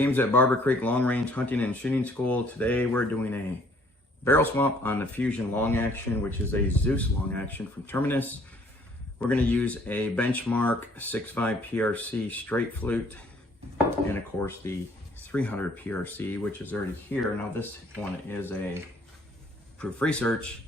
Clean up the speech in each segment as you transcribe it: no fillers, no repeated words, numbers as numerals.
James at Barbourcreek Long Range Hunting and Shooting School. Today we're doing a barrel swap on the Fusion Long Action, which is a Zeus Long Action from Terminus. We're going to use a benchmark 6.5 PRC straight flute and of course the 300 PRC, which is already here. Now this one is a proof research,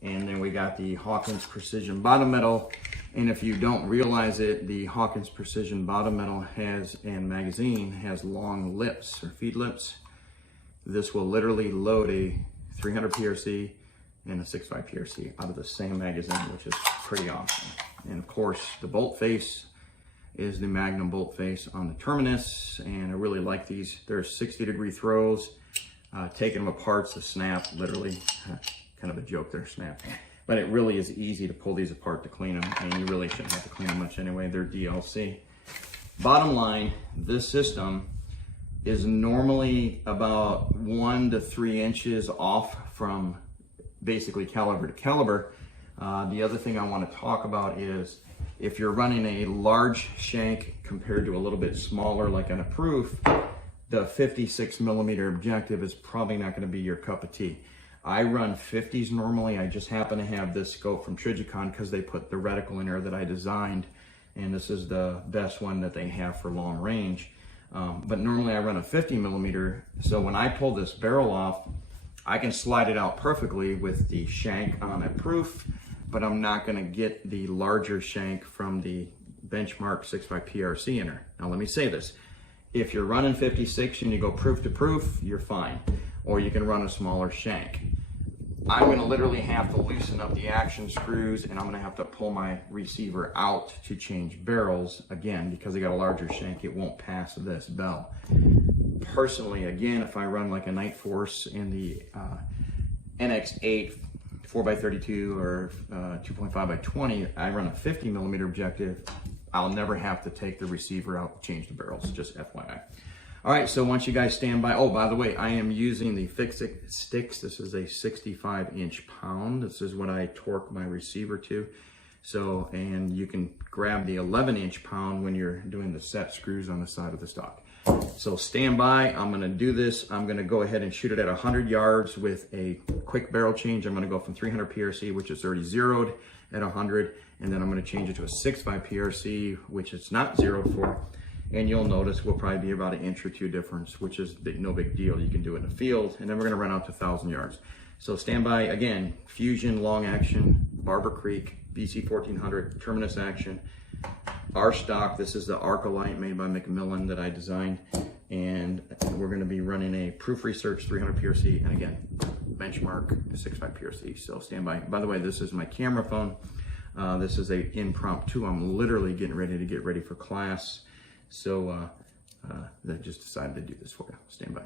and then we got the Hawkins Precision bottom metal. And if you don't realize it, the Hawkins Precision bottom metal and magazine has long lips or feed lips. This will literally load a 300 PRC and a 6.5 PRC out of the same magazine, which is pretty awesome. And of course, the bolt face is the Magnum bolt face on the Terminus, and I really like these. They're 60-degree throws. Taking them apart's a snap, literally. Kind of a joke there, snap. But it really is easy to pull these apart to clean them, and you really shouldn't have to clean them much anyway. They're DLC. Bottom line, this system is normally about 1 to 3 inches off from basically caliber to caliber. The other thing I want to talk about is if you're running a large shank compared to a little bit smaller, like on a proof, the 56mm objective is probably not going to be your cup of tea. I run 50s normally. I just happen to have this scope from Trijicon because they put the reticle in there that I designed, and this is the best one that they have for long range. But normally I run a 50mm, so when I pull this barrel off, I can slide it out perfectly with the shank on a proof, but I'm not going to get the larger shank from the benchmark 6.5 PRC in her. Now let me say this. If you're running 56 and you go proof to proof, you're fine. Or you can run a smaller shank. I'm going to literally have to loosen up the action screws, and I'm going to have to pull my receiver out to change barrels. Again, because I got a larger shank, it won't pass this bell. Personally, again, if I run like a Night Force in the NX8 4x32 or 2.5x20, I run a 50mm objective. I'll never have to take the receiver out to change the barrels, just FYI. All right, so once you guys stand by, oh, by the way, I am using the Fix-It sticks. This is a 65-inch pound. This is what I torque my receiver to. So, and you can grab the 11-inch pound when you're doing the set screws on the side of the stock. So stand by, I'm gonna do this. I'm gonna go ahead and shoot it at 100 yards with a quick barrel change. I'm gonna go from 300 PRC, which is already zeroed at 100, and then I'm gonna change it to a 6.5 PRC, which it's not zeroed for. And you'll notice we'll probably be about 1 inch or 2 difference, which is no big deal. You can do it in the field, and then we're gonna run out to 1,000 yards. So stand by, again, Fusion Long Action, Barbourcreek, BC1400, Terminus Action. Our stock, this is the Arcalite made by Macmillan that I designed, and we're gonna be running a proof research 300 PRC, and again, benchmark 6.5 PRC, so stand by. By the way, this is my camera phone. This is a impromptu. I'm literally getting ready for class. So I just decided to do this for you. Stand by.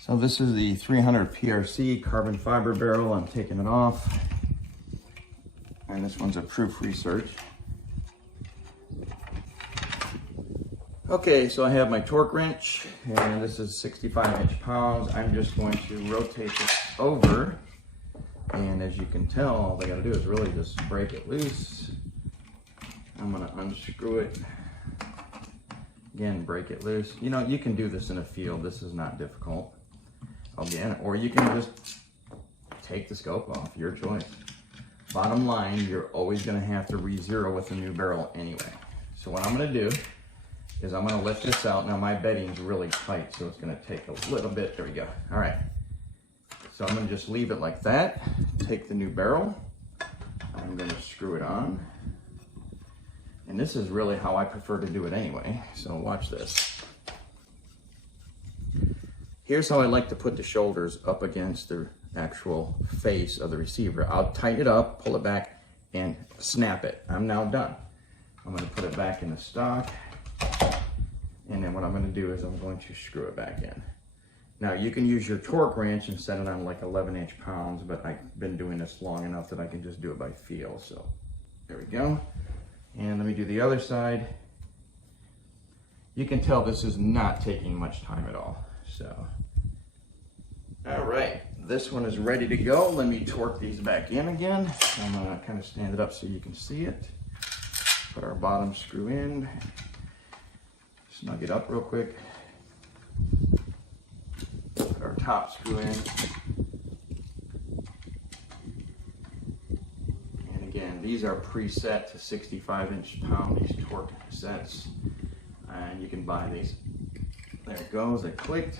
So this is the 300 PRC carbon fiber barrel. I'm taking it off. And this one's a proof research. Okay, so I have my torque wrench, and this is 65-inch pounds. I'm just going to rotate this over. And as you can tell, all I gotta do is really just break it loose. I'm gonna unscrew it. Again, break it loose. You know, you can do this in a field. This is not difficult. Again, or you can just take the scope off, your choice. Bottom line, you're always gonna have to re-zero with a new barrel anyway. So what I'm gonna do is I'm gonna lift this out. Now my bedding's really tight, so it's gonna take a little bit. There we go. All right. So I'm gonna just leave it like that. Take the new barrel. I'm gonna screw it on. And this is really how I prefer to do it anyway. So watch this. Here's how I like to put the shoulders up against the actual face of the receiver. I'll tighten it up, pull it back, and snap it. I'm now done. I'm gonna put it back in the stock. And then what I'm gonna do is I'm going to screw it back in. Now you can use your torque wrench and set it on like 11 inch-pounds, but I've been doing this long enough that I can just do it by feel. So there we go. And let me do the other side. You can tell this is not taking much time at all. So, all right, this one is ready to go. Let me torque these back in again. I'm gonna kind of stand it up so you can see it. Put our bottom screw in. Snug it up real quick. Put our top screw in. And again, these are preset to 65 inch-pound, these torque sets. And you can buy these. There it goes, it clicked.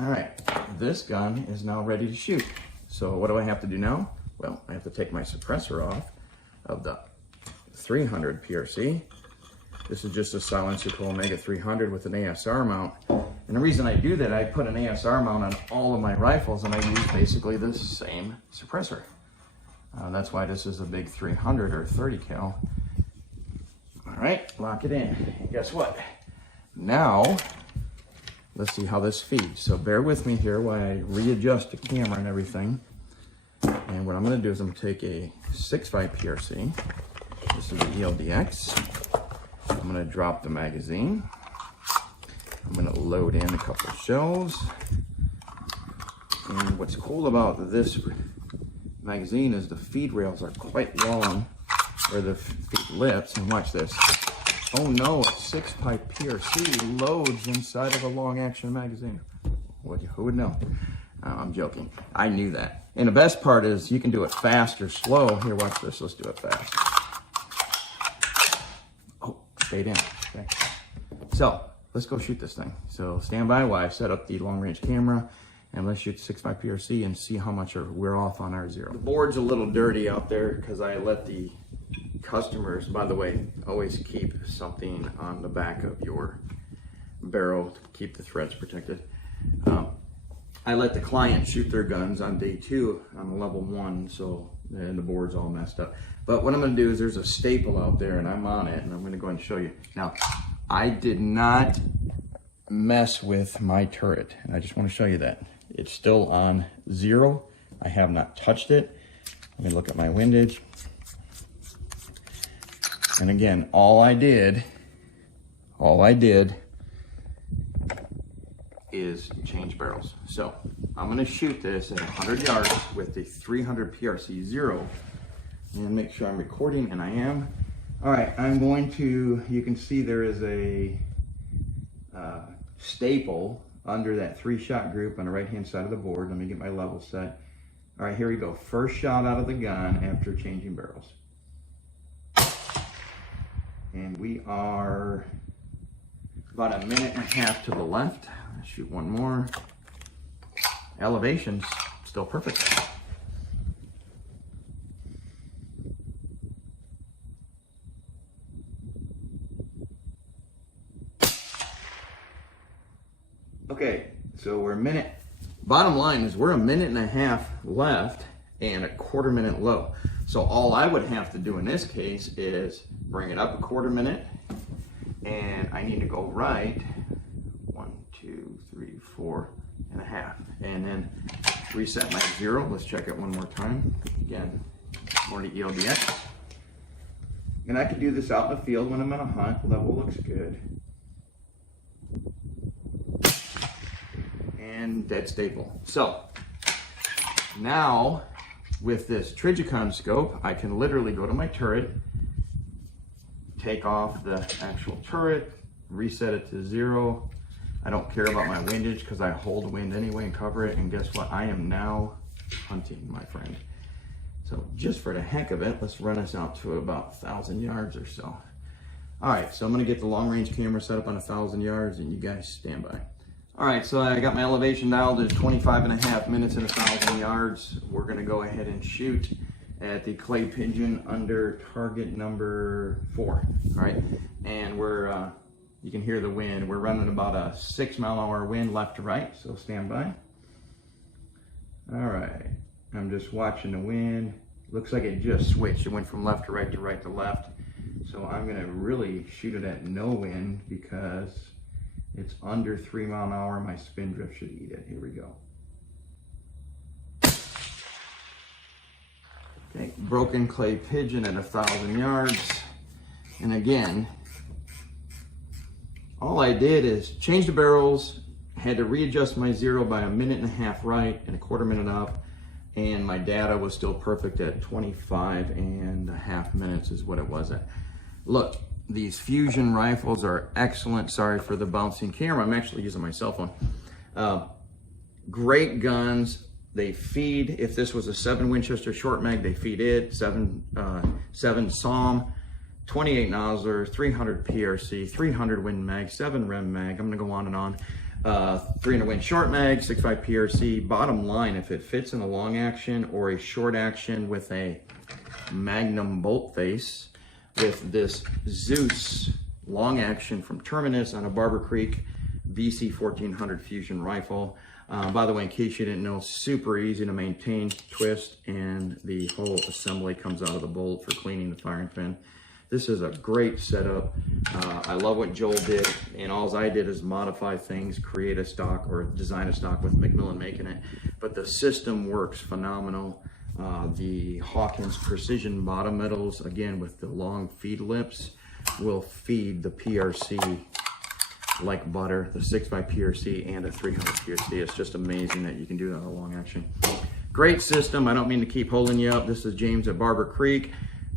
All right, this gun is now ready to shoot. So what do I have to do now? Well, I have to take my suppressor off of the 300 PRC. This is just a silencer Omega 300 with an ASR mount. And the reason I do that, I put an ASR mount on all of my rifles and I use basically the same suppressor. That's why this is a big 300 or 30 cal. All right, lock it in. And guess what? Now, let's see how this feeds. So bear with me here while I readjust the camera and everything. And what I'm gonna do is I'm gonna take a 6.5 PRC. This is the ELDX. I'm gonna drop the magazine. I'm gonna load in a couple of shells. And what's cool about this magazine is the feed rails are quite long, or the feed lips, and watch this. Oh no, a 6.5 PRC loads inside of a long action magazine. Who would know? I'm joking. I knew that. And the best part is you can do it fast or slow. Here, watch this. Let's do it fast. Oh, stayed in. Okay. So let's go shoot this thing. So stand by while I set up the long range camera and let's shoot 6.5 PRC and see how much we're off on our zero. The board's a little dirty out there because I let the customers, by the way, always keep something on the back of your barrel to keep the threads protected. I let the client shoot their guns on day 2 on level 1, so and the board's all messed up. But what I'm gonna do is there's a staple out there and I'm on it and I'm gonna go ahead and show you. Now, I did not mess with my turret and I just wanna show you that. It's still on 0. I have not touched it. Let me look at my windage. And again, all I did is change barrels. So I'm gonna shoot this at 100 yards with the 300 PRC 0 and make sure I'm recording, and I am. All right, I'm going to, you can see there is a staple under that 3-shot group on the right-hand side of the board. Let me get my level set. All right, here we go. First shot out of the gun after changing barrels. And we are about 1.5 minutes to the left. Let's shoot one more. Elevation's still perfect. Okay, so we're a minute. Bottom line is we're 1.5 minutes left and a 1/4 minute low. So all I would have to do in this case is bring it up a 1/4 minute, and I need to go right 1, 2, 3, 4.5, and then reset my 0. Let's check it one more time. Again, more to ELDX. And I can do this out in the field when I'm on a hunt. Level looks good. And dead staple. So now with this Trigicon scope, I can literally go to my turret, take off the actual turret, reset it to 0. I don't care about my windage because I hold wind anyway and cover it. And guess what? I am now hunting, my friend. So just for the heck of it, let's run us out to about 1,000 yards or so. All right, so I'm gonna get the long range camera set up on 1,000 yards and you guys stand by. All right, so I got my elevation dialed to 25.5 minutes and 1,000 yards. We're gonna go ahead and shoot at the clay pigeon under target number 4, all right? And we're, you can hear the wind. We're running about a 6-mile-an-hour wind left to right, so stand by. All right, I'm just watching the wind. Looks like it just switched. It went from left to right to right to left. So I'm gonna really shoot it at no wind because It's under 3 mile an hour. My spin drift should eat it. Here we go. Okay, broken clay pigeon at 1,000 yards. And again, all I did is change the barrels, had to readjust my zero by 1.5 minutes right and 1/4 minute up, and my data was still perfect at 25.5 minutes is what it was at. Look, these Fusion rifles are excellent. Sorry for the bouncing camera. I'm actually using my cell phone. Great guns. They feed, if this was a 7 Winchester short mag, they feed it, 7 SAUM, 28 Nosler, 300 PRC, 300 Win mag, 7 Rem mag. I'm gonna go on and on. 300 Win short mag, 6.5 PRC. Bottom line, if it fits in a long action or a short action with a Magnum bolt face, with this Zeus long action from Terminus on a Barbourcreek BC1400 Fusion rifle. By the way, in case you didn't know, super easy to maintain, twist, and the whole assembly comes out of the bolt for cleaning the firing pin. This is a great setup. I love what Joel did, and all I did is modify things, create a stock or design a stock with Macmillan making it. But the system works phenomenal. The Hawkins precision bottom metals, again with the long feed lips, will feed the PRC like butter, the 6.5 PRC and a 300 PRC. It's just amazing that you can do that on a long action. Great system. I don't mean to keep holding you up. This is James at Barbourcreek.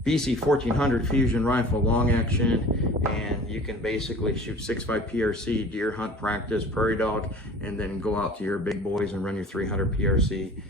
BC1400 Fusion rifle long action, and you can basically shoot 6.5 PRC, deer hunt, practice, prairie dog, and then go out to your big boys and run your 300 PRC,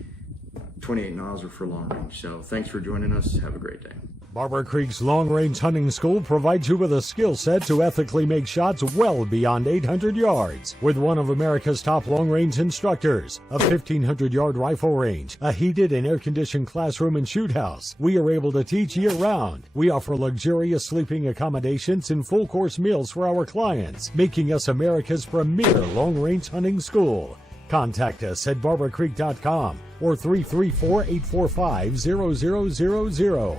28 nozzle for long range. So thanks for joining us. Have a great day. Barbourcreek's Long Range Hunting School provides you with a skill set to ethically make shots well beyond 800 yards. With one of America's top long-range instructors, a 1,500-yard rifle range, a heated and air-conditioned classroom and shoot house, we are able to teach year-round. We offer luxurious sleeping accommodations and full-course meals for our clients, making us America's premier long-range hunting school. Contact us at barbourcreek.com or 334-845-0000.